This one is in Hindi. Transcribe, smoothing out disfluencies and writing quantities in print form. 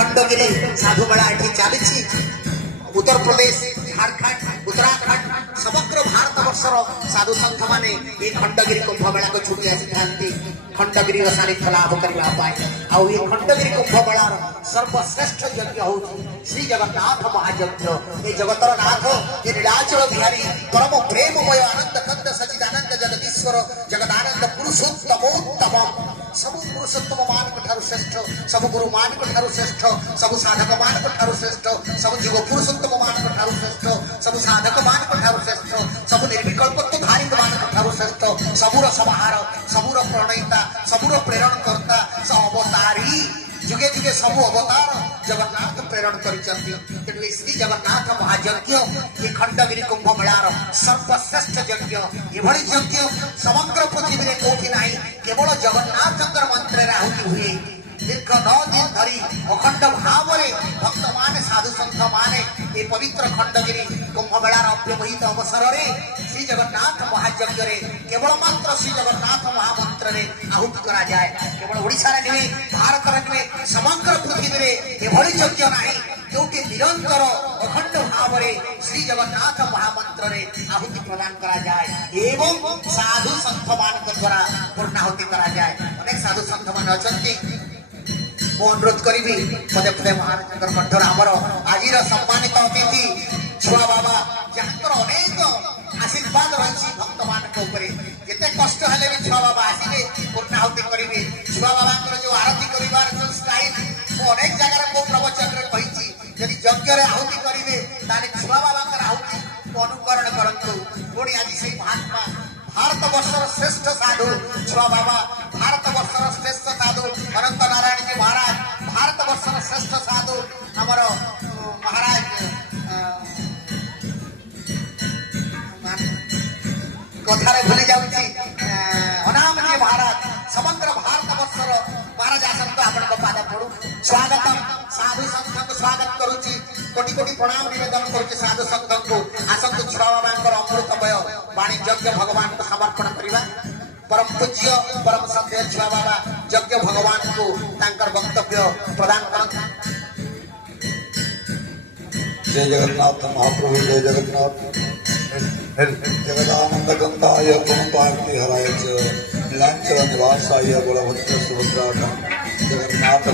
खंडगिरी साधुमेला एठी चली उत्तर प्रदेश झारखंड उत्तराखंड समग्र भारत वर्षर साधु संघ माने ये खंडगिरी कुंभ मेला को छुट्टी आसी खंडगिरी सानिध्य लाभ करने खंडगिरी कुंभ मेलार सर्वश्रेष्ठ यज्ञ हूँ श्री जगन्नाथ महायज्ञ ये जगतर नाथ ये नीलाचल बिहारी परम प्रेममय आनंद कंद सचिदानंद जगदीश्वर जगदानंद पुरुषोत्तमोत्तम सबु पुरुषोत्तम मान श्रेष्ठ सब गुरु मान श्रेष्ठ सब साधक मान श्रेष्ठ सब जीव पुरुषोत्तम मान श्रेष्ठ सब साधक मान श्रेष्ठ सब निर्विकल्पत्वधारी मान श्रेष्ठ सबुर समाहार सबुर प्रणयिता सबुर प्रेरण करता स अवतारी जुगे जुगे सब अवतार जगन्नाथ प्रेरण कर श्री जगन्नाथ महायज्ञ ये खंडगिरी कुंभ मेलार सर्वश्रेष्ठ यज्ञ एभली यज्ञ समग्र पृथ्वी में कौटी ना केवल जगन्नाथ मंत्र आहुति हुए दीर्घ 9 दिन धरी अखंड भाव भक्त मान साधु संत माने ये पवित्र खंडगिरी कुंभ मेलार अव्यवहित अवसर में श्री जगन्नाथ महायज्ञ केवल मात्र श्री जगन्नाथ महामंत्र आहुति करा जाए केवल ओडिशा रे नुहे भारत रे नुहे समग्र पृथ्वी में एभली यज्ञ नाही जोटी निरंतर अखंड भाव श्री जगन्नाथ महामंत्र आहुति प्रदान करा जाए एवं साधु संत मान द्वारा पूर्णाहुति करा जाए अनेक साधु संत मान अछंती मु अनुरोध करी पदे पदे महाराज कंठर आमर आज सम्मानित अतिथि छुआ बाबा जहां अनेक आशीर्वाद रही भक्त मान जिते कष्ट हेले भी छुआ बाबा आसिले पूर्णाहुति करेंगे छुआ बाबा जो आरती कर जो स्टाइल मु अनेक जगह मो प्रवचन में कही यदि यज्ञ आहुति करेंगे छुआ बाबा आहुति अनुकरण करतु पुणी आज से महात्मा भारत वर्षर श्रेष्ठ साधु छुआ बाबा भारत वर्षर श्रेष्ठ साधु अनंत नारायण जी महाराज भारत वर्षर श्रेष्ठ साधु आमर महाराज कथारे भूली जाऊँगी अनाम जी महाराज समग्र भारत वर्षर महाराज आसतु आपण पाद पड़ू स्वागतम साधु संघ को स्वागत करुच्ची कोटि कोटि प्रणाम निवेदन करुच्ची साधु संघ को आसतु छुआ बाबा अमृतमय वाणी यज्ञ भगवान को समर्पण करवा परम पूज्य परम सत्य छुआ बाबा यज्ञ भगवान को तांकर वक्तव्य प्रदान कर जय जगन्नाथ महाप्रभु जय जगन्नाथ जगदानंद गंगाय पार्ति हराय नीलांचल निवासाय बलभद्र सुभद्रा जगन्नाथ